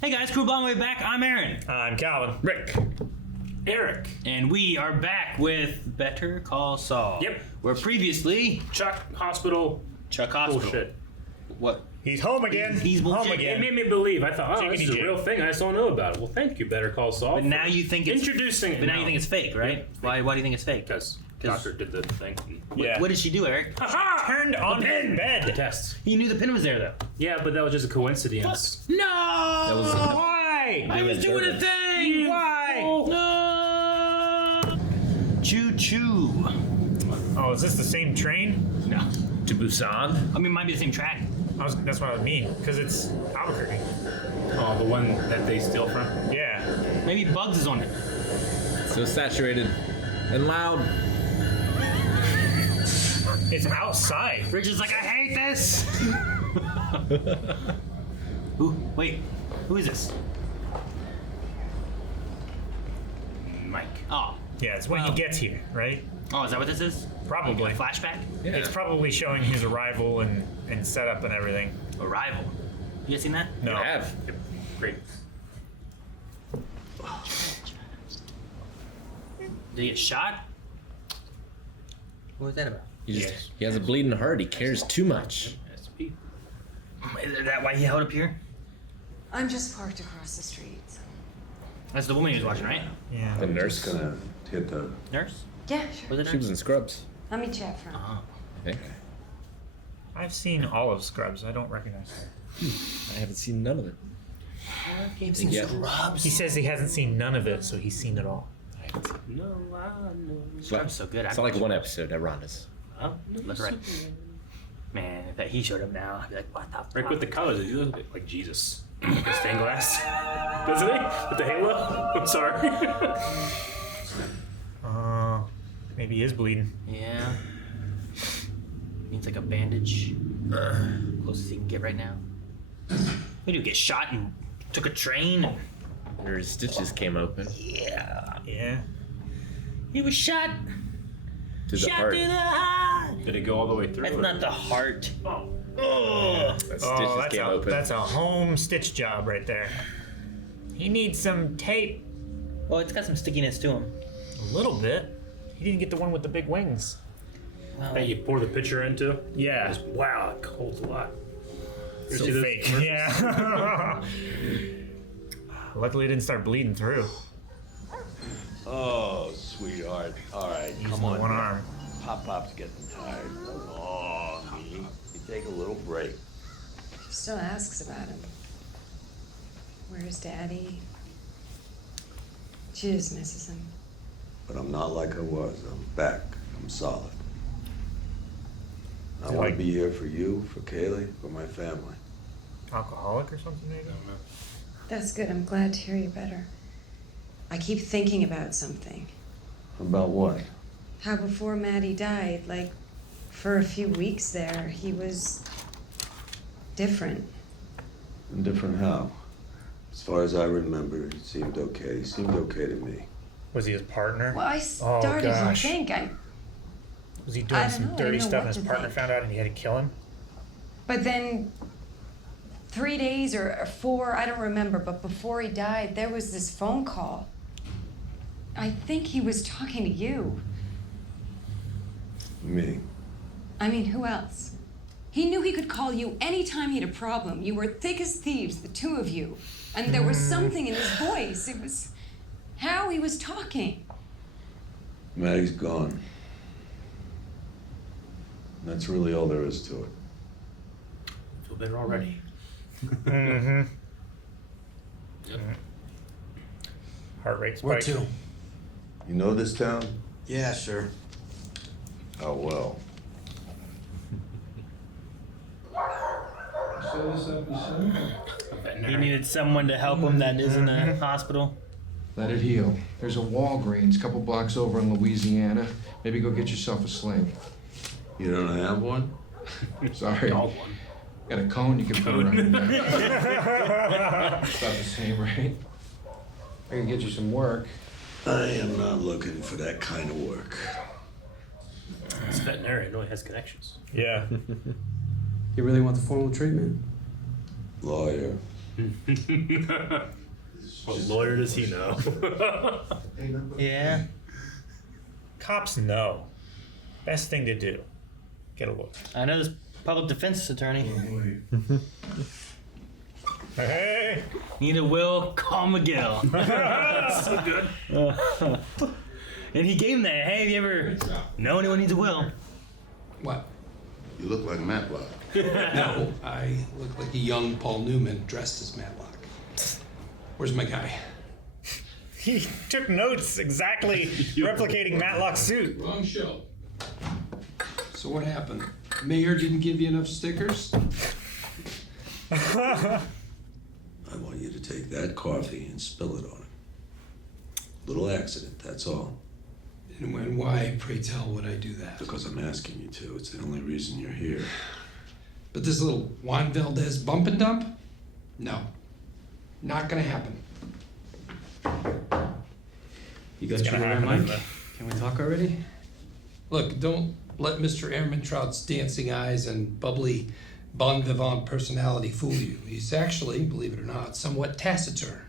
Hey guys, Crew Long Way Back. I'm Aaron. I'm Calvin. Rick. Eric. And we are back with Better Call Saul. Yep. Where previously... Chuck Hospital. Bullshit. What? He's home again. He's home bullshit. It again. made me believe. I thought, Chickadee this is a Jim. real thing. I just don't know about it. Well, thank you, Better Call Saul. But now you think it's... Introducing it. But now you think it's fake, right? Why do you think it's fake? Because doctor did the thing. Yeah. What did she do, Eric? Turned on his The bed. tests. You knew the pin was there, though. Yeah, but that was just a coincidence. No! Why? I was doing a thing! Why? No! Choo-choo. Oh, is this the same train? No. To Busan. I mean, it might be the same track. That's what I mean, because it's Albuquerque. Oh, the one that they steal from? Yeah. Maybe Bugs is on it. So saturated and loud. It's outside. Rich is like, I hate this! Ooh, wait. Who is this? Mike. Oh. Yeah, it's when he Wow. gets here, right? Oh, is that what this is? Probably. A flashback? Yeah. It's probably showing his arrival and setup and everything. Arrival. You guys seen that? No. I have. Yep. Great. Did he get shot? What was that about? He has a bleeding heart. He cares too much. SP. Is that why he held up here? I'm just parked across the street. So. That's the woman he was watching, right? Yeah. The nurse. Gonna hit the. Nurse? Yeah, sure. Was it She nurse? was in Scrubs, Let me chat for him. Oh. I think. I've seen all of Scrubs. I don't recognize her. I haven't seen none of it. Yeah. Scrubs. He says he hasn't seen none of it, so he's seen it all. No, I know. Scrubs so good. I saw like one episode at Rhonda's. Oh, look right. Man, if that he showed up now, I'd be like, what the fuck? Rick with the colors, he looks like Jesus. The stained glass. Doesn't he? With the halo? I'm sorry. Maybe he is bleeding. Yeah. Needs like a bandage. Closest he can get right now. What do you get shot and took a train? Her stitches came open Yeah. Yeah. He was shot. to the Shot heart. to the heart. Did it go all the way through? That's not the heart. Oh. Oh. That Oh, stitches that's came a, open. that's a home stitch job right there. He needs some tape. Well, it's got some stickiness to him. A little bit. He didn't get the one with the big wings. Well, That you pour the pitcher into? Yeah. Wow, it holds a lot. You So see this? fake. Yeah. Luckily, it didn't start bleeding through. Oh, sweetheart. All right, Using come the on. one arm. Pop's getting tired. Oh, me. You take a little break. She still asks about him. Where's Daddy? She just misses him. But I'm not like I was. I'm back. I'm solid. I want to be here for you, for Kaylee, for my family. Alcoholic or something, maybe? That's good. I'm glad to hear you better. I keep thinking about something. About what? How before Maddie died, like, for a few weeks there, he was different. And different how? As far as I remember, he seemed okay. He seemed okay to me. Was he his partner? Well, I started to gosh. think. Was he I doing don't some know. I dirty didn't know stuff what and his to partner think. found out and he had to kill him? But then 3 days or 4, I don't remember, but before he died, there was this phone call. I think he was talking to you. Me. I mean, who else? He knew he could call you anytime he had a problem. You were thick as thieves, the two of you. And there was something in his voice. It was how he was talking. Maddie's gone. That's really all there is to it. Feel better already. Mm-hmm. Yep. Heart rate Where spike. to? You know this town? Yeah, sure. How well? he needed someone to help him that is in the hospital. Let it heal. There's a Walgreens a couple blocks over in Louisiana. Maybe go get yourself a sling. You don't have one? Sorry. All one. Got a cone you can put around your neck. It's about the same, right? I can get you some work. I am not looking for that kind of work. It's veterinarian. No, he has connections. Yeah. You really want the formal treatment? Lawyer, What lawyer does he know? Yeah. Cops know. Best thing to do. Get a look. I know this public defense attorney. Hey! Need a will? Call Miguel. So good. And he gave him that. Hey, have you ever know anyone needs a will? What? You look like Matlock. No, I look like a young Paul Newman dressed as Matlock. Where's my guy? He took notes exactly replicating Matlock's suit. Wrong show. So what happened? Mayor didn't give you enough stickers? I want you to take that coffee and spill it on him. Little accident, that's all. And why, pray tell, would I do that? Because I'm asking you to. It's the only reason you're here. But this little Juan Valdez bump and dump? No. Not gonna happen. You got It's your gonna red happen, mic? isn't it? Can we talk already? Look, don't let Mr. Ehrmantraut's dancing eyes and bubbly bon vivant personality fool you. He's actually, believe it or not, somewhat taciturn.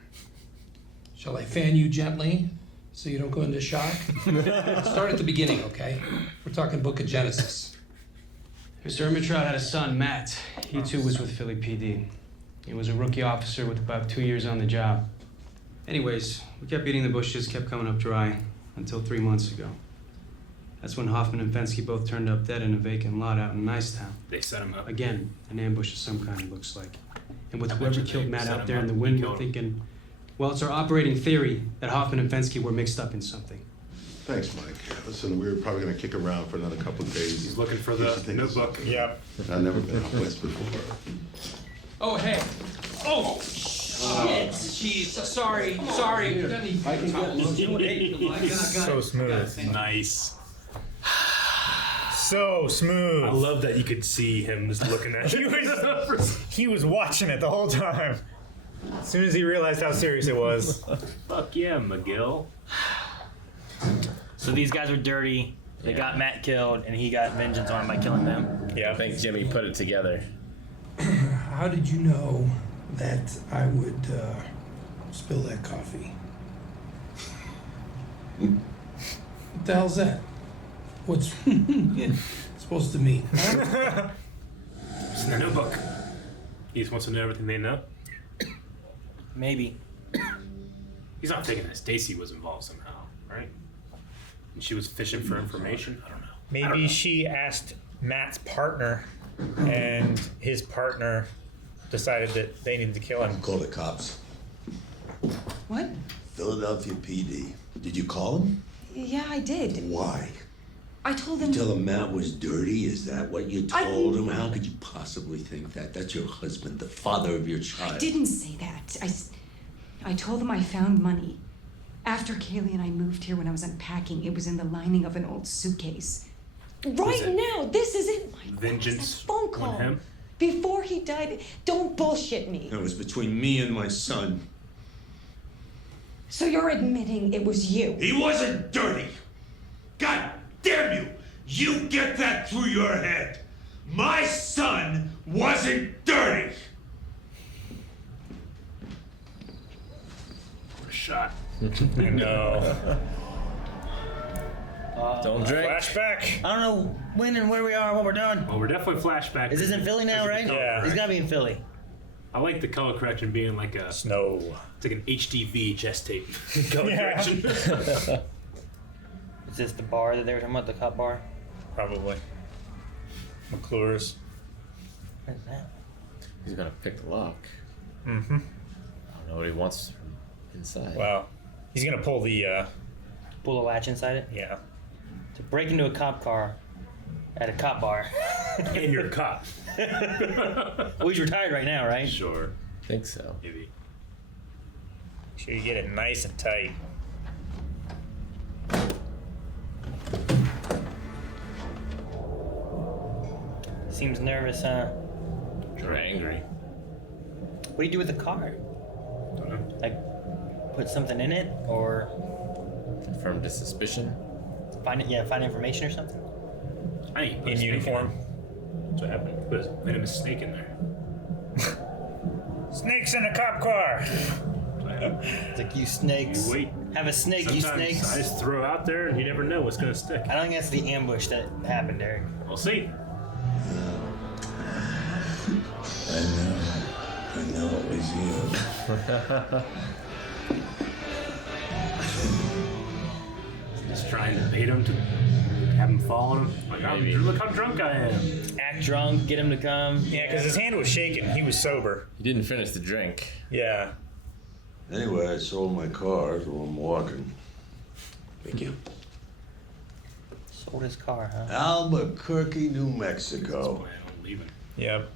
Shall I fan you gently so you don't go into shock? Start at the beginning, okay? We're talking Book of Genesis. Mr. Ehrmantraut had a son, Matt. He too was with Philly PD. He was a rookie officer with about 2 years on the job. Anyways, we kept beating the bushes, kept coming up dry, until 3 months ago. That's when Hoffman and Fensky both turned up dead in a vacant lot out in Nicetown. They set him up. Again, an ambush of some kind, it looks like. And with I whoever mentioned killed they Matt set out him there in up, the he wind, killed we're him. thinking, well, it's our operating theory that Hoffman and Fensky were mixed up in something. Thanks, Mike. Listen, we're probably going to kick around for another couple of days. He's looking for Here's the thing. notebook. Yep. I've never been out west before. Oh, hey. Oh, shit. Jeez, sorry. So smooth. Nice. So smooth. I love that you could see him just looking at you. He was watching it the whole time. As soon as he realized how serious it was. Fuck yeah, McGill. So these guys were dirty. They got Matt killed, and he got vengeance on him by killing them. Yeah. I think Jimmy put it together. How did you know that I would spill that coffee? What the hell's that? What's supposed to mean? Huh? It's in the notebook. He just wants to know everything they know. Maybe. He's not thinking that Stacy was involved somehow, right? And she was fishing for information. I don't know. Maybe she asked Matt's partner, and his partner decided that they needed to kill him. Call the cops. What? Philadelphia PD. Did you call him? Yeah, I did. Why? I told him. Tell him Matt was dirty? Is that what you told him? How could you possibly think that? That's your husband, the father of your child. I didn't say that. I told him I found money. After Kaylee and I moved here, when I was unpacking, it was in the lining of an old suitcase. Right now, this is it, Michael. Vengeance That phone call. on him? Before he died. Don't bullshit me. It was between me and my son. So you're admitting it was you? He wasn't dirty! God damn you! You get that through your head! My son wasn't dirty! What a shot. I know. Don't drink. Flashback. I don't know when and where we are, what we're doing. Well, we're definitely flashback. Is this in Philly now, right? Yeah. It's gotta be in Philly. I like the color correction being like a Snow. it's like an HD VHS tape. Color Yeah. correction. Is this the bar that they were talking about, the cop bar? Probably. McClure's. Where's that? He's gonna pick the lock. Mm-hmm. I don't know what he wants from inside. Well, he's gonna pull the, Pull a latch inside it? yeah. To break into a cop car at a cop bar. And you're a cop. Well, he's retired right now, right? Sure. think so. Maybe. Make sure you get it nice and tight. Seems nervous, huh? You're angry. What do you do with the car? Don't know. Like, put something in it, or Confirmed his suspicion. find information or something? I think he put a In snake uniform. there. That's what happened. Put a venomous snake in there. Snakes in a cop car. It's like, you snakes. You wait. Have a snake, Sometimes you snakes. I just throw out there and you never know what's gonna stick. I don't think that's the ambush that happened, Eric. We'll see. I know it was you. Just trying to bait him to have him fall on him. Like, look how drunk I am. Act drunk, get him to come. Yeah, because his hand was shaking. He was sober. You didn't finish the drink. Yeah. Anyway, I sold my car, so I'm walking. Thank you. Sold his car, huh? Albuquerque, New Mexico. Plan on leaving. Yep.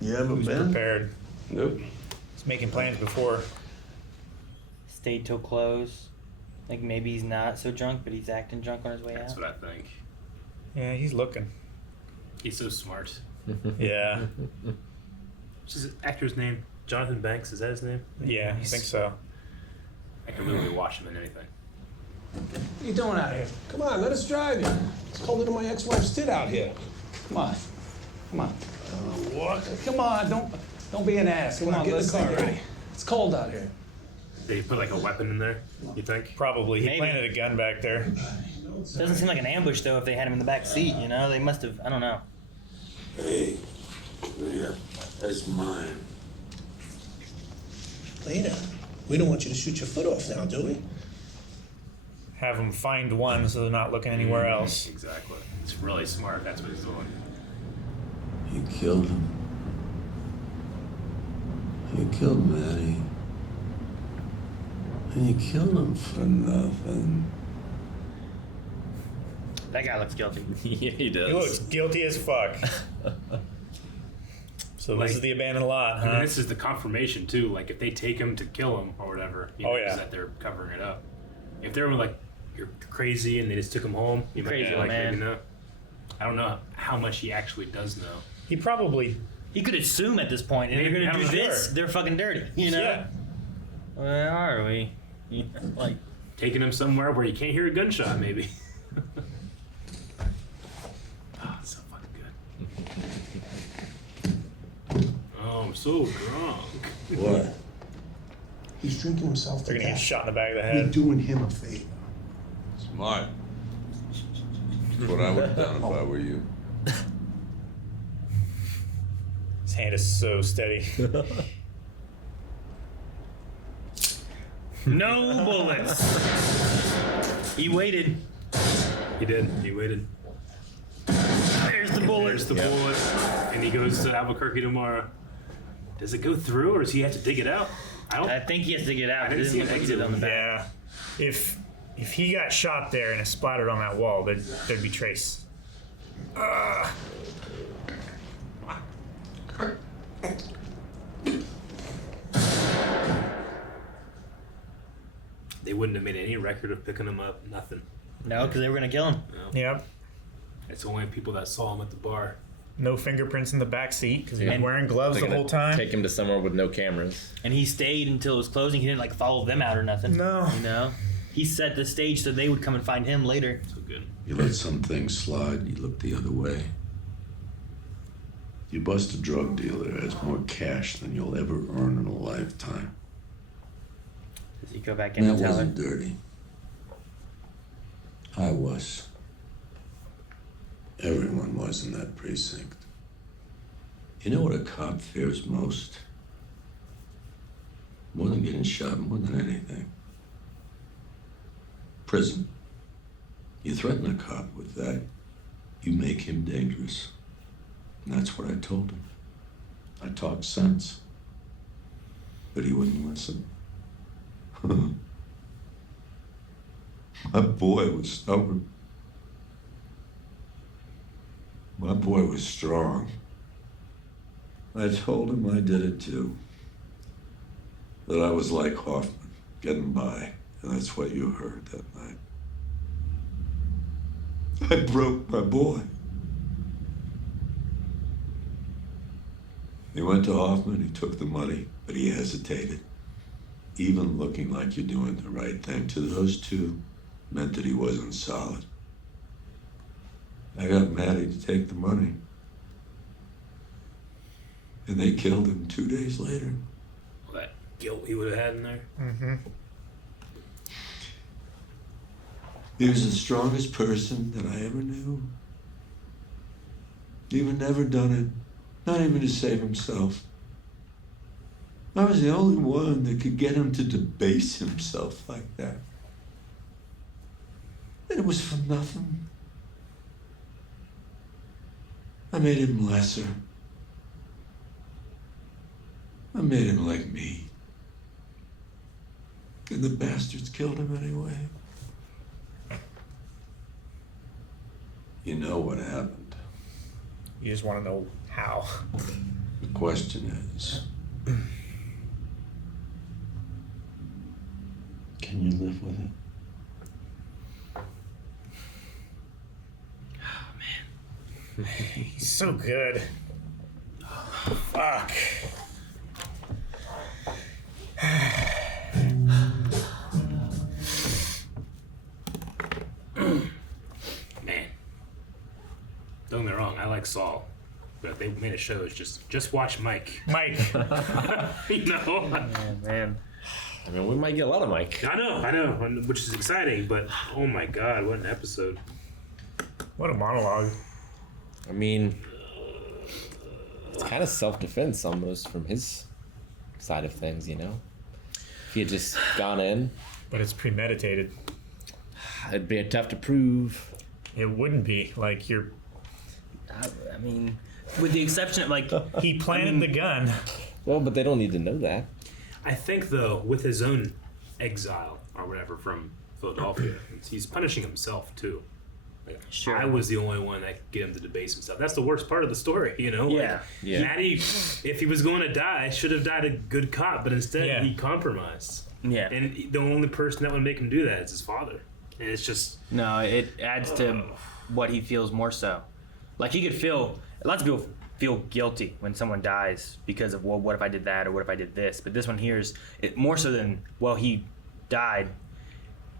You ever Who's been? prepared? Nope. He's making plans before. Stayed till close. Like, maybe he's not so drunk, but he's acting drunk on his way That's out. what I think. Yeah, he's looking. He's so smart. Yeah. What's his actor's name? Jonathan Banks, is that his name? Yeah, I think so. I can literally watch him in anything. What are you doing out here? Come on, let us drive you. It's colder than my ex-wife's tit out here. Come on. Come on. What? Come on, don't be an ass. Come on, get the car ready. It's cold out here. Did he put like a weapon in there, you think? Probably. He Maybe. planted a gun back there. Doesn't seem like an ambush, though, if they had him in the back seat, you know? They must have, I don't know. Hey, yeah, that's mine. Later. We don't want you to shoot your foot off now, do we? Have him find one so they're not looking anywhere else. Exactly. It's really smart. That's what he's doing. You killed him. You killed Maddie. And you killed him for nothing. That guy looks guilty. Yeah, he does. He looks guilty as fuck. So Like- this is the abandoned lot, And huh? this is the confirmation too. Like if they take him to kill him or whatever, he Oh, knows yeah. that they're covering it up. If they were like, you're crazy and they just took him home, you might Crazy be like, man. maybe no. I don't know how much he actually does know. He probably. He could assume at this point, and Maybe, they're gonna I'm do this, sure. they're fucking dirty, you know? Yeah. Where are we? You know, like, Taking him somewhere where you can't hear a gunshot, maybe. Oh, it's so fucking good. Oh, I'm so drunk. What? He's drinking himself They're to gonna get death. shot in the back of the We're head. doing him a favor. Smart. That's what I would have done if I were you. His hand is so steady. no bullets! He waited. He did. He waited. There's the bullet. There's the bullet. And he goes to Albuquerque tomorrow. Does it go through or does he have to dig it out? I think he has to get out. I It didn't doesn't see look an like he did exit. on the back. Yeah. If he got shot there and it splattered on that wall, there'd be trace. They wouldn't have made any record of picking him up. Nothing. No, because they were gonna kill him. Yep. It's only people that saw him at the bar. No fingerprints in the back seat because he was Yeah. wearing gloves They're the gonna whole time. Take him to somewhere with no cameras. And he stayed until it was closing. He didn't like follow them out or nothing. No. You know? He set the stage so they would come and find him later. So good. You let some things slide, you look the other way. You bust a drug dealer that has more cash than you'll ever earn in a lifetime. Does he go back in That and tell her? wasn't dirty. I was. Everyone was in that precinct. You know what a cop fears most? More than getting shot, more than anything. Prison. You threaten a cop with that, you make him dangerous. And that's what I told him. I talked sense. But he wouldn't listen. My boy was stubborn. My boy was strong. I told him I did it too. That I was like Hoffman, getting by. And that's what you heard that night. I broke my boy. He went to Hoffman, he took the money, but he hesitated. Even looking like you're doing the right thing to those two meant that he wasn't solid. I got Maddie to take the money. And they killed him 2 days later. guilt he would have had in there. Mm-hmm. He was the strongest person that I ever knew. He would never done it, not even to save himself. I was the only one that could get him to debase himself like that. And it was for nothing. I made him lesser. I made him like me. And the bastards killed him anyway. You know what happened. You just want to know how. The question is, can you live with it? Oh, man. He's so good. Fuck. Man. Don't get me wrong, I like Saul. But they made a show, it's just watch Mike. Mike. You know? Man. I mean, we might get a lot of Mike. I know, which is exciting, but oh my god, what an episode. What a monologue. I mean, it's kind of self-defense almost from his side of things, you know? If he had just gone in. But it's premeditated. It'd be tough to prove. It wouldn't be. Like, you're... I mean, with the exception of, like... He planted the gun. Well, but they don't need to know that. I think, though, with his own exile or whatever from Philadelphia, he's punishing himself, too. Like, Sure. I was the only one that could get him to debase himself. That's the worst part of the story, you know? Yeah. Like, Yeah. Matty, if he was going to die, should have died a good cop, but instead he compromised. Yeah. And the only person that would make him do that is his father. And it's just... No, it adds to what he feels more so. Like, he could feel... Lots of people feel guilty when someone dies because of, well, what if I did that or what if I did this? But this one here is it, more so than, well, he died,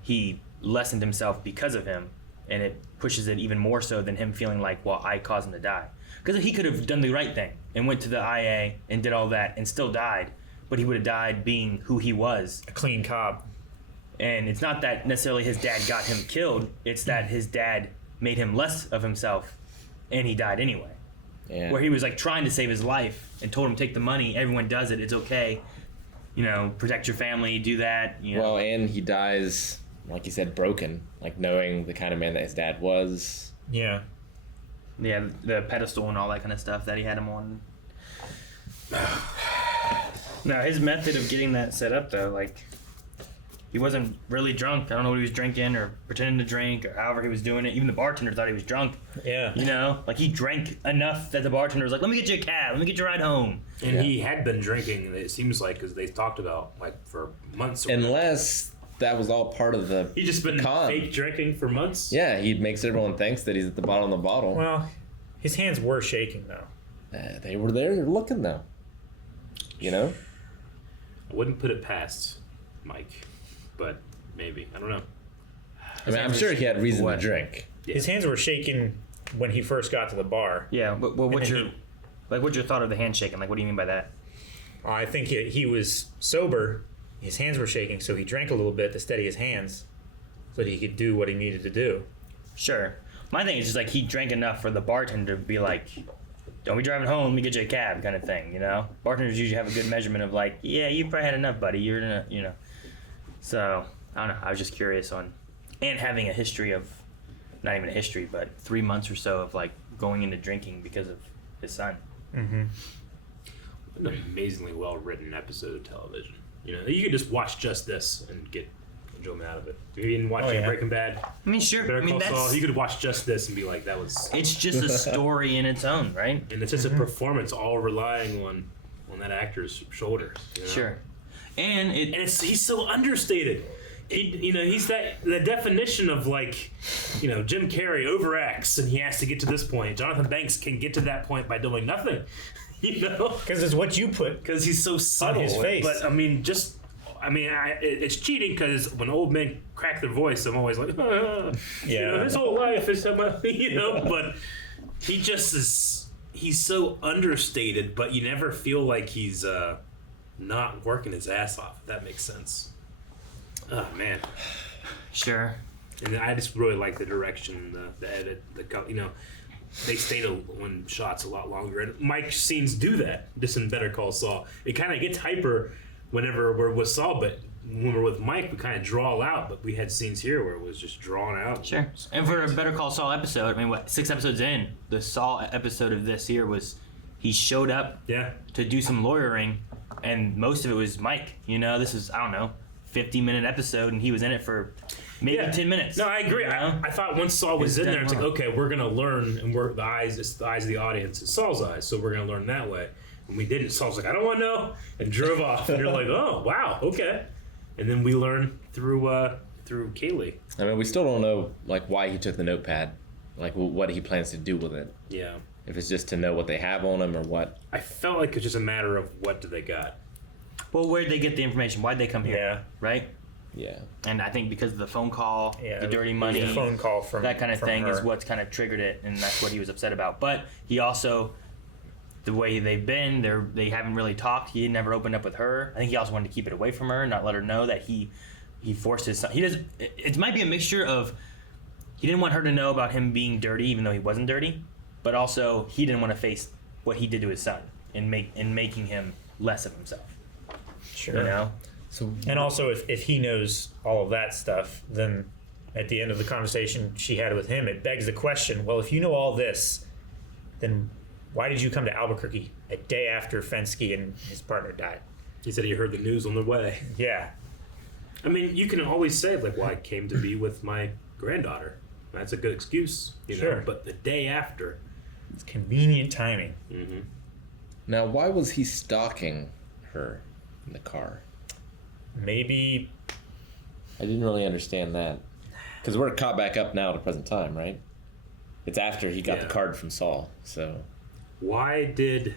he lessened himself because of him, and it pushes it even more so than him feeling like, well, I caused him to die. Because he could have done the right thing and went to the IA and did all that and still died, but he would have died being who he was. A clean cop. And it's not that necessarily his dad got him killed, it's that his dad made him less of himself and he died anyway. Yeah. Where he was like trying to save his life and told him take the money, everyone does it, it's okay. You know, protect your family, do that. You know. Well, and he dies, like you said, broken. Like knowing the kind of man that his dad was. Yeah. Yeah, the pedestal and all that kind of stuff that he had him on. Now, his method of getting that set up, though, like, he wasn't really drunk. I don't know what he was drinking or pretending to drink or however he was doing it. Even the bartender thought he was drunk. Yeah. You know? Like, he drank enough that the bartender was like, let me get you a cab. Let me get you a ride home. And he had been drinking, it seems like, because they talked about, like, for months. Unless that was all part of the He just been con. fake drinking for months? Yeah, he makes everyone thinks that he's at the bottom of the bottle. Well, his hands were shaking, though. They were there looking, though. You know? I wouldn't put it past Mike, but maybe. I don't know. I mean, I'm sure he had reason to drink. Yeah. His hands were shaking when he first got to the bar. Yeah, but what's your thought of the handshaking? Like, what do you mean by that? I think he was sober. His hands were shaking, so he drank a little bit to steady his hands so that he could do what he needed to do. Sure. My thing is just like he drank enough for the bartender to be like, don't be driving home, let me get you a cab kind of thing, you know? Bartenders usually have a good measurement of like, yeah, you probably had enough, buddy. You're in a, you know. So, I don't know. I was just curious on, and having a history of, not even a history, but 3 months or so of like going into drinking because of his son. Mm-hmm. What an amazingly well written episode of television. You know, you could just watch just this and get enjoyment out of it. If you didn't watch Breaking Bad, I mean, sure. Better I mean, Call Saul, you could watch just this and be like, that was. It's just a story in its own, right? And it's just a performance, all relying on that actor's shoulders. You know? Sure. And he's so understated. He's the definition of like, Jim Carrey overacts and he has to get to this point. Jonathan Banks can get to that point by doing nothing. Because it's what you put. Because he's so subtle on his face. But it's cheating because when old men crack their voice, I'm always like, his whole life is but he just is. He's so understated, but you never feel like he's not working his ass off. If that makes sense. Oh man. Sure. And I just really like the direction, the edit, they stayed on shots a lot longer. And Mike's scenes do that, just in Better Call Saul. It kind of gets hyper whenever we're with Saul, but when we're with Mike, we kind of draw out. But we had scenes here where it was just drawn out. Sure. And for a Better Call Saul episode, 6 episodes in, the Saul episode of this year was he showed up to do some lawyering, and most of it was Mike. This is, 50-minute episode, and he was in it for maybe 10 minutes. No, I agree. I thought once Saul was in there, it's like, okay, we're going to learn, and it's the eyes of the audience. It's Saul's eyes, so we're going to learn that way. And we didn't. Saul's like, I don't want to know, and drove off. And you're like, oh, wow, okay. And then we learn through Kaylee. We still don't know, why he took the notepad, what he plans to do with it. Yeah. If it's just to know what they have on him or what. I felt like it's just a matter of what do they got. Well, where'd they get the information? Why'd they come here? Yeah. Right? Yeah. And I think because of the phone call, the dirty money, the phone call from that kind of thing her is what's kind of triggered it, and that's what he was upset about. But he also, the way they've been, they haven't really talked. He never opened up with her. I think he also wanted to keep it away from her, not let her know that he forced his son. He does. It might be a mixture of he didn't want her to know about him being dirty, even though he wasn't dirty, but also he didn't want to face what he did to his son in making him less of himself. Sure. So, and also, if he knows all of that stuff, then at the end of the conversation she had with him, it begs the question, well, if you know all this, then why did you come to Albuquerque a day after Fensky and his partner died? He said he heard the news on the way. Yeah. You can always say, well, I came to be with my granddaughter. That's a good excuse, know, but the day after. It's convenient timing. Mm-hmm. Now, why was he stalking her in the car? Maybe. I didn't really understand that. Because we're caught back up now to present time, right? It's after he got the card from Saul, so. Why did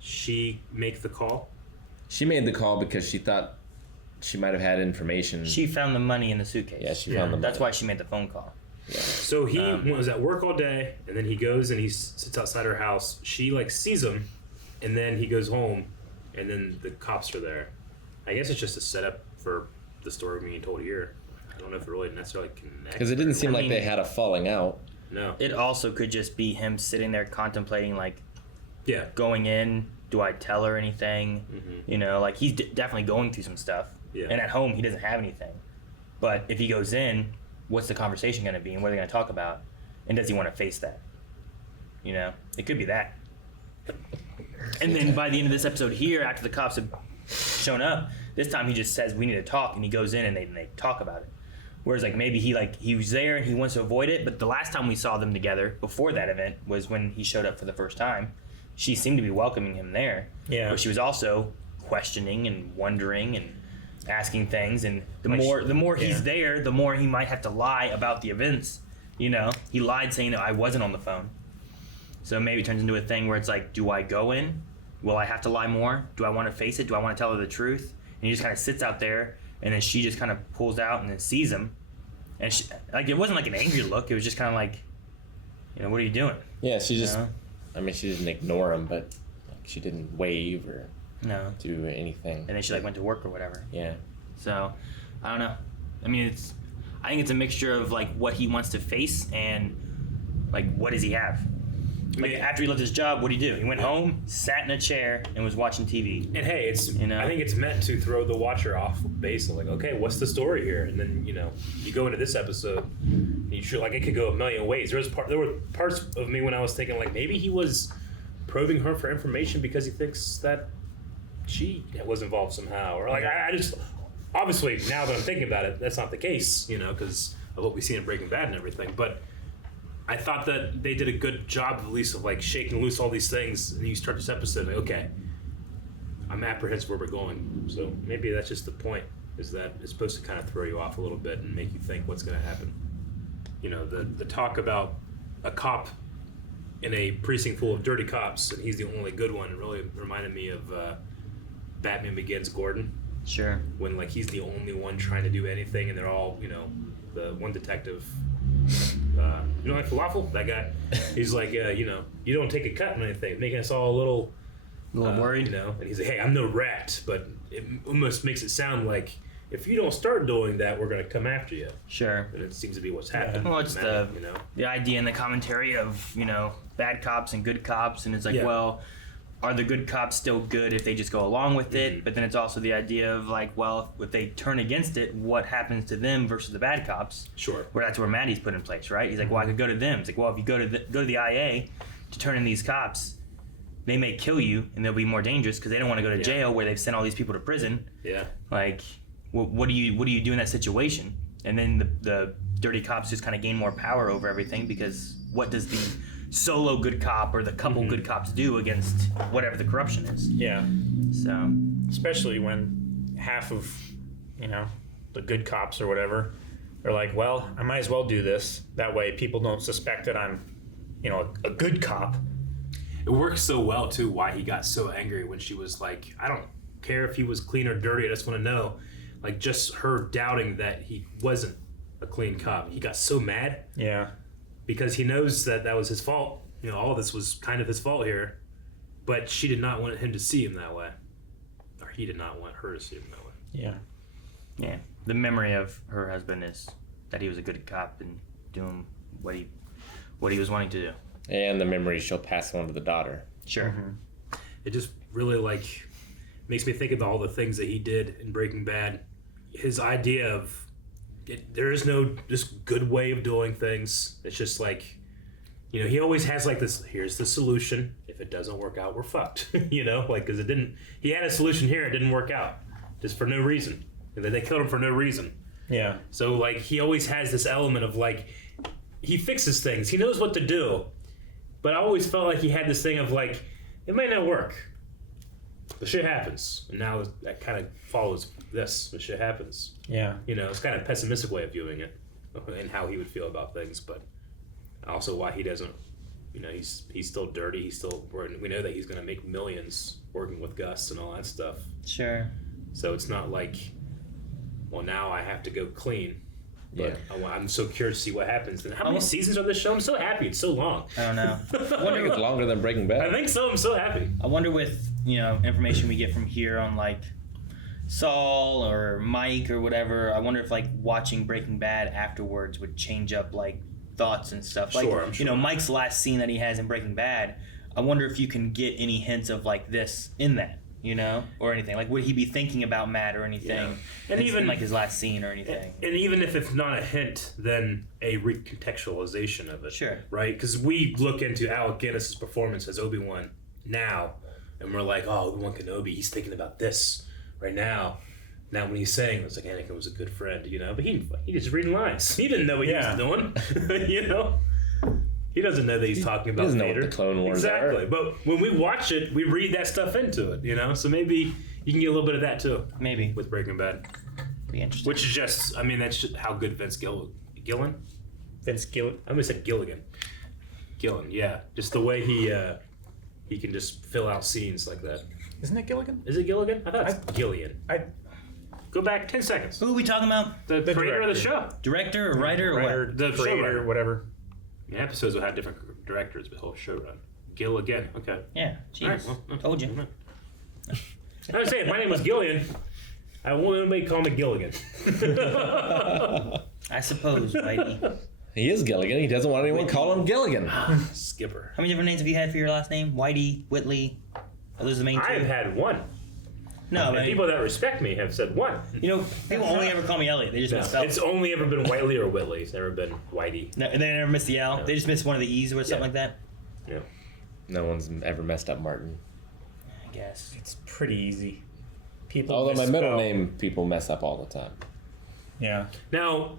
she make the call? She made the call because she thought she might have had information. She found the money in the suitcase. Yeah, she found the money. That's why she made the phone call. Yeah. So he was at work all day, and then he goes and he sits outside her house. She sees him, and then he goes home, and then the cops are there. I guess it's just a setup for the story being told here. I don't know if it really necessarily connects. Because it didn't seem like they had a falling out. No. It also could just be him sitting there contemplating, going in, do I tell her anything? Mm-hmm. He's definitely going through some stuff. Yeah. And at home, he doesn't have anything. But if he goes in, what's the conversation going to be, and what are they going to talk about? And does he want to face that? It could be that. And then by the end of this episode here, after the cops have shown up, this time he just says, we need to talk, and he goes in and they talk about it. Whereas maybe he was there and he wants to avoid it, but the last time we saw them together before that event was when he showed up for the first time. She seemed to be welcoming him there. Yeah. But she was also questioning and wondering and asking things, and the more he's there, the more he might have to lie about the events. He lied saying that I wasn't on the phone. So maybe it turns into a thing where it's do I go in? Will I have to lie more? Do I want to face it? Do I want to tell her the truth? And he just kind of sits out there, and then she just kind of pulls out and then sees him. And she, it wasn't an angry look. It was just kind of what are you doing? Yeah, she just, she didn't ignore him, but she didn't wave or do anything. And then she went to work or whatever. Yeah. So, I don't know. I think it's a mixture of what he wants to face and what does he have? After he left his job, what did he do? He went home, sat in a chair, and was watching TV. And hey, I think it's meant to throw the watcher off base of okay, what's the story here? And then you go into this episode, and you feel it could go a million ways. There were parts of me when I was thinking maybe he was probing her for information because he thinks that she was involved somehow, or I just obviously now that I'm thinking about it, that's not the case, because of what we see in Breaking Bad and everything, but. I thought that they did a good job, at least, of shaking loose all these things, and you start this episode, okay, I'm apprehensive where we're going. So maybe that's just the point, is that it's supposed to kind of throw you off a little bit and make you think what's going to happen. The talk about a cop in a precinct full of dirty cops, and he's the only good one, really reminded me of Batman Begins Gordon. Sure. When he's the only one trying to do anything, and they're all, the one detective. You don't like falafel? That guy. He's you don't take a cut on anything, making us all a little A little worried. You know, and he's like, "Hey, I'm no rat," but it almost makes it sound like if you don't start doing that, we're going to come after you. Sure. And it seems to be what's happening. Well, it's you know, the idea in the commentary of, you know, bad cops and good cops, and it's like, well, are the good cops still good if they just go along with it? But then it's also the idea of like, well, if they turn against it, what happens to them versus the bad cops? Sure. Where that's where Maddie's put in place, right? He's like, well, I could go to them. It's like, well, if you go to the IA to turn in these cops, they may kill you and they'll be more dangerous because they don't want to go to jail where they've sent all these people to prison. Yeah. Like, what do you do in that situation? And then the dirty cops just kind of gain more power over everything because what does the solo good cop or the couple good cops do against whatever the corruption is? Yeah. So, especially when half of, you know, the good cops or whatever are like, well, I might as well do this. That way people don't suspect that I'm, you know, a good cop. It works so well too why he got so angry when she was like, I don't care if he was clean or dirty, I just want to know. Like, just her doubting that he wasn't a clean cop. He got so mad. Yeah. Because he knows that was his fault. You know, all this was kind of his fault here. But she did not want him to see him that way. Or he did not want her to see him that way. Yeah. Yeah. The memory of her husband is that he was a good cop and doing what he was wanting to do. And the memory she'll pass on to the daughter. Sure. It just really, like, makes me think of all the things that he did in Breaking Bad. His idea of there is no just good way of doing things. It's just like, you know, he always has like this, here's the solution. If it doesn't work out, we're fucked. You know, like, because he had a solution here, it didn't work out. Just for no reason. And then they killed him for no reason. Yeah. So, like, he always has this element of, like, he fixes things. He knows what to do. But I always felt like he had this thing of, like, it might not work. But shit happens. And now that kind of follows this. But shit happens. Yeah. You know, it's kind of a pessimistic way of viewing it. And how he would feel about things. But also why he doesn't, you know, he's still dirty. We know that he's going to make millions working with Gus and all that stuff. Sure. So it's not like, well, now I have to go clean. But Yeah. I'm so curious to see what happens. And how many seasons are this show? I'm so happy. It's so long. I don't know. I think it's longer than Breaking Bad. I think so. I'm so happy. I wonder with, you know, information we get from here on like Saul or Mike or whatever, I wonder if like watching Breaking Bad afterwards would change up like thoughts and stuff. Like, Sure, I'm sure. you know, Mike's last scene that he has in Breaking Bad, I wonder if you can get any hints of like this in that, you know, or anything. Like, would he be thinking about Matt or anything? Yeah. And in, even like his last scene or anything. And even if it's not a hint, then a recontextualization of it. Sure. Right? Because we look into Alec Guinness's performance as Obi-Wan now, and we're like, oh, Obi-Wan Kenobi, he's thinking about this right now. Now when he's saying, it's like, Anakin was a good friend, you know? But he just reading lines. He didn't know what he was doing, you know? He doesn't know that he's talking about doesn't know Vader. what the Clone Wars exactly. are. But when we watch it, we read that stuff into it, you know? So maybe you can get a little bit of that too. Maybe. With Breaking Bad. Be interesting. Which is just, I mean, that's just how good Vince Gillen? Vince Gillen. I almost said Gilligan. Gillen, yeah. Just the way he can just fill out scenes like that. Isn't it Gilligan? Is it Gilligan? I thought it's Gillian. Go back 10 seconds. Who are we talking about? The creator of the show. Director or writer or what? The creator, showrunner. whatever. The episodes will have different directors, but the whole show run. Gil again. Okay. Yeah. Jeez. All right, well, Told you. I was saying, my name was Gillian. I won't anybody call me Gilligan. I suppose, Whitey. He is Gilligan. He doesn't want anyone to call him Gilligan. Skipper. How many different names have you had for your last name? Whitey, Whitley. Are those the main two? I've had one. No, and people that respect me have said one. You know, people only ever call me Elliot. They just misspell. It's only ever been Whiteley or Whitley. It's never been Whitey. No, they never miss the L. No. They just miss one of the E's or something like that. Yeah. No one's ever messed up Martin. I guess. It's pretty easy. People Although my misspell. middle name, people mess up all the time. Yeah. Now,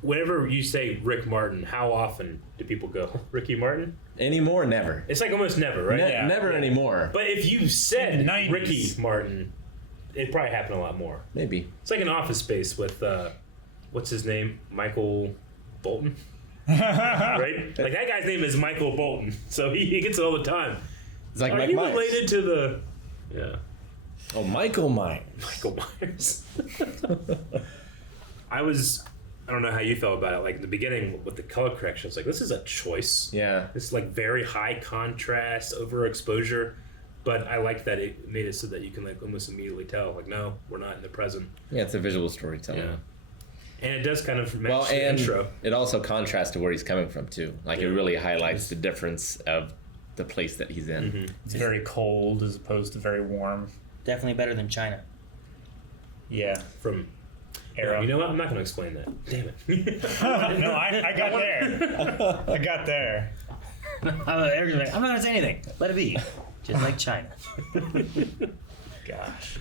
whenever you say Rick Martin, how often do people go Ricky Martin? Anymore, never. It's like almost never, right? Never anymore. But if you said 90s. Ricky Martin, it probably happened a lot more. Maybe. It's like an Office Space with what's his name, Michael Bolton, right? Like that guy's name is Michael Bolton, so he gets it all the time. It's like Are Mike you Myers. related to the? Yeah. Oh, Michael Myers. Michael Myers. I don't know how you felt about it. Like in the beginning with the color corrections, like this is a choice. Yeah. It's like very high contrast, overexposure. But I like that it made it so that you can like almost immediately tell, like, no, we're not in the present. Yeah, it's a visual storytelling. Yeah. And it does kind of match Well, the and intro. it also contrasts to where he's coming from too. Like it really highlights the difference of the place that he's in. Mm-hmm. It's very cold as opposed to very warm. Definitely better than China. Yeah. From Era. You know what? I'm not going to explain that. Damn it. No, I got there. I got there. Eric's like, I'm not gonna say anything. Let it be. Just like China. Gosh.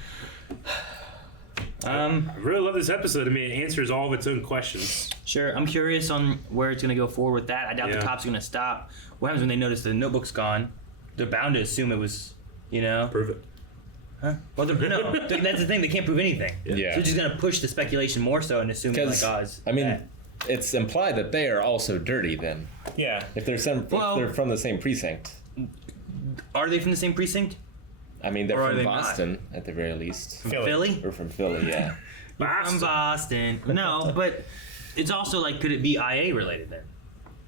I really love this episode. I mean, it answers all of its own questions. Sure. I'm curious on where it's gonna go forward with that. I doubt the cops are gonna stop. What happens when they notice the notebook's gone? They're bound to assume it was, Prove it. Huh? Well, no. That's the thing. They can't prove anything. Yeah. So they're just gonna push the speculation more so and assume like, oh, it's I mean, that. it's implied that they are also dirty. Then, Yeah. if they're if they're from the same precinct, Are they from the same precinct? I mean, they're Or are from they Boston at the very least. From Philly? Or from Philly, yeah. From Boston. No, but it's also like, could it be IA related then?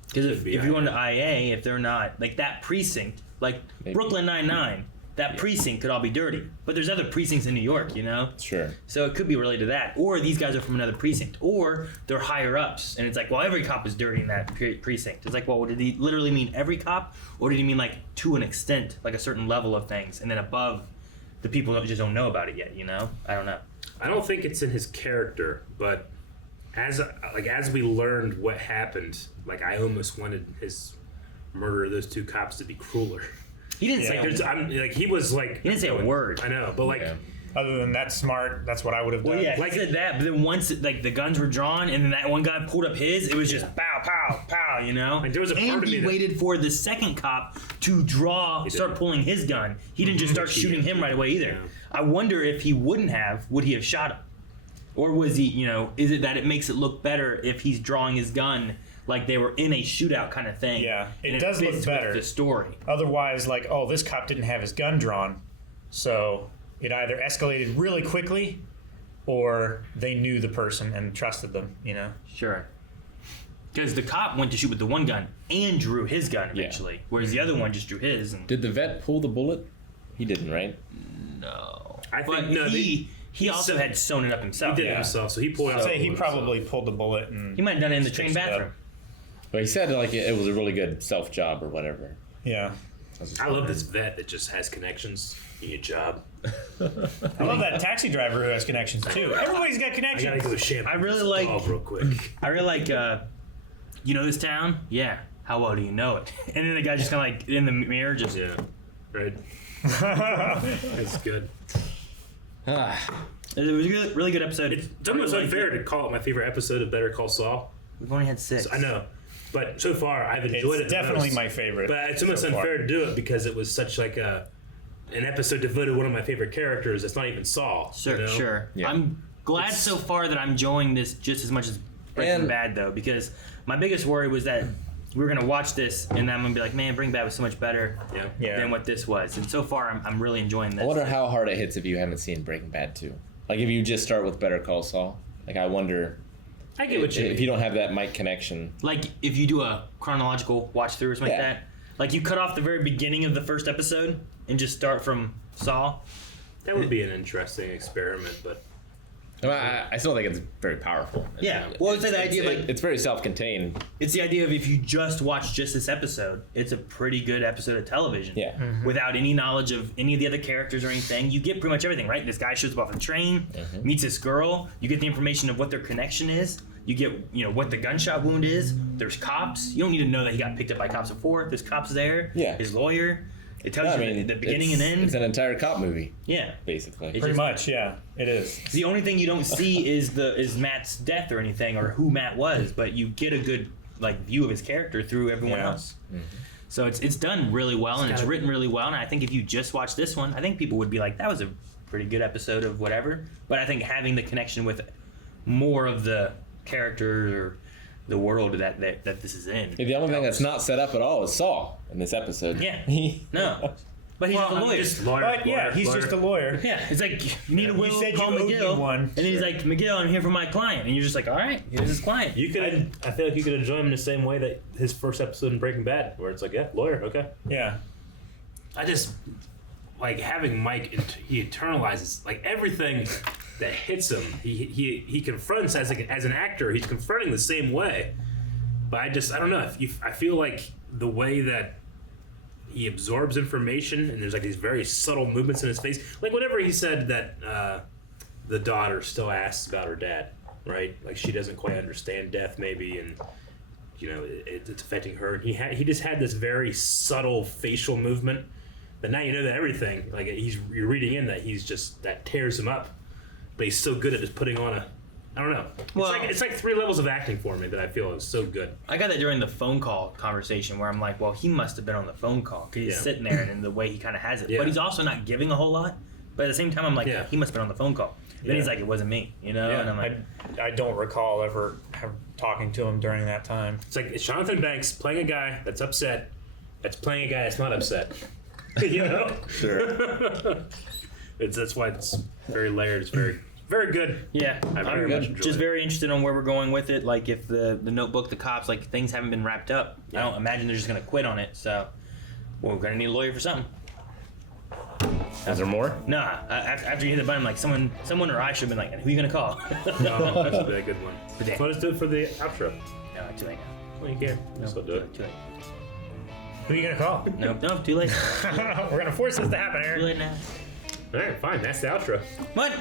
Because if you go into IA, if they're not, like that precinct, like Maybe. Brooklyn Nine-Nine, that precinct could all be dirty. But there's other precincts in New York, Sure. So it could be related to that. Or these guys are from another precinct. Or they're higher ups. And it's like, well, every cop is dirty in that precinct. It's like, well, did he literally mean every cop? Or did he mean like to an extent, like a certain level of things? And then above, the people just don't know about it yet, I don't know. I don't think it's in his character, but as we learned what happened, like I almost wanted his murder of those two cops to be crueler. He didn't say he was like he didn't say a word. I know, but like Other than that's smart, that's what I would have done. Well, yeah, he said that, but then once the guns were drawn and then that one guy pulled up his, it was just pow, pow, pow, Like there was a part and of me he that- waited for the second cop to start pulling his gun. He didn't just start shooting him right away either. Yeah. I wonder if he would he have shot him? Or was he, is it that it makes it look better if he's drawing his gun like they were in a shootout kind of thing? Yeah, and it does fits look with better. the story. Otherwise, like, oh, this cop didn't have his gun drawn, so it either escalated really quickly, or they knew the person and trusted them. Sure. Because the cop went to shoot with the one gun and drew his gun eventually, whereas the other one just drew his. And Did the vet pull the bullet? He didn't, right? no, I but think no. he also had sewn it up himself. He did it himself, so he pulled I'd out. say he the bullet probably pulled the bullet and He might have done it in the train stitched it up. bathroom. But he said like it was a really good self job or whatever. Yeah, himself. I love this vet that just has connections in your job. I love that taxi driver who has connections too. Everybody's got I gotta connections. go shampoo. I really this like- dog real quick. I really like, you know this town? Yeah. How well do you know it? And then the guy just kind of like in the mirror just. Yeah, right. That's good. It was a really, really good episode. It's almost Really liked unfair it. to call it my favorite episode of Better Call Saul. We've only had 6. I know, but so far I've enjoyed it. It's the definitely most. my favorite. But it's almost so far. unfair to do it because it was such like an episode devoted to one of my favorite characters. It's not even Saul. Sure, sure. Yeah. I'm glad so far that I'm enjoying this just as much as Breaking And- Bad, though, because my biggest worry was that we were gonna watch this and I'm gonna be like, man, Breaking Bad was so much better Yeah. than what this was. And so far, I'm really enjoying this. I wonder how hard it hits if you haven't seen Breaking Bad 2. Like if you just start with Better Call Saul. Like I wonder I get what you if mean. you don't have that mic connection. Like if you do a chronological watch through or something Yeah. like that. Like you cut off the very beginning of the first episode and just start from Saul. That would be an interesting experiment, but I still think it's very powerful. Yeah. Well, it's the idea of like It's very self-contained. it's the idea of if you just watch just this episode, it's a pretty good episode of television. Yeah. Without any knowledge of any of the other characters or anything, you get pretty much everything, right? This guy shows up off a train, meets this girl. You get the information of what their connection is. You get, what the gunshot wound is. There's cops. You don't need to know that he got picked up by cops before. There's cops there. Yeah. His lawyer. It tells you the beginning it's, and end. It's an entire cop movie, Yeah. basically. It Pretty just- much, yeah, it is. The only thing you don't see is Matt's death or anything or who Matt was, but you get a good view of his character through everyone Yeah. else. So it's done really well and it's written really well. And I think if you just watch this one, I think people would be like, that was a pretty good episode of whatever. But I think having the connection with more of the character or the world that this is in. The only thing that's not set up at all is Saul in this episode. Yeah. No. But he's just a lawyer. Just lawyer. But yeah, he's just a lawyer. Yeah, it's like you need a will, You said call you owed me McGill, one. and then he's like, McGill, I'm here for my client, and you're just like, all right, here's his client. You could. I feel like you could enjoy him in the same way that his first episode in Breaking Bad, where it's like, yeah, lawyer, okay. Yeah. I just like having Mike, he internalizes like everything that hits him. He confronts as an actor. He's confronting the same way. But I don't know. I feel like the way that he absorbs information, and there's like these very subtle movements in his face. Like whenever he said that the daughter still asks about her dad, right? Like she doesn't quite understand death, maybe, and it's affecting her. And he just had this very subtle facial movement. But now you know that everything, like you're reading in that that tears him up. But he's so good at just putting on I don't know. It's like 3 levels of acting for me that I feel is so good. I got that during the phone call conversation where I'm like, well, he must have been on the phone call because he's sitting there and the way he kind of has it. Yeah. But he's also not giving a whole lot. But at the same time, I'm like, he must have been on the phone call. Then he's like, it wasn't me, And I'm like, I don't recall ever talking to him during that time. It's like it's Jonathan Banks playing a guy that's upset, that's playing a guy that's not upset. Sure. That's why it's very layered. It's very, very good. Yeah, I very much enjoyed just it. very interested on where we're going with it. Like if the Notebook, the cops, like things haven't been wrapped up. I don't imagine they're just gonna quit on it. So we're gonna need a lawyer for something. Is there more? No, after you hit the button, like someone or I should have been like, who are you gonna call? No, that's a good one. But damn. So let's do it for the outro. No, too late now. Well, you can. No, Still do it. Too late. Who are you gonna call? No, too late. We're gonna force this to happen, Aaron. Too late now. All right, fine. That's the outro. What?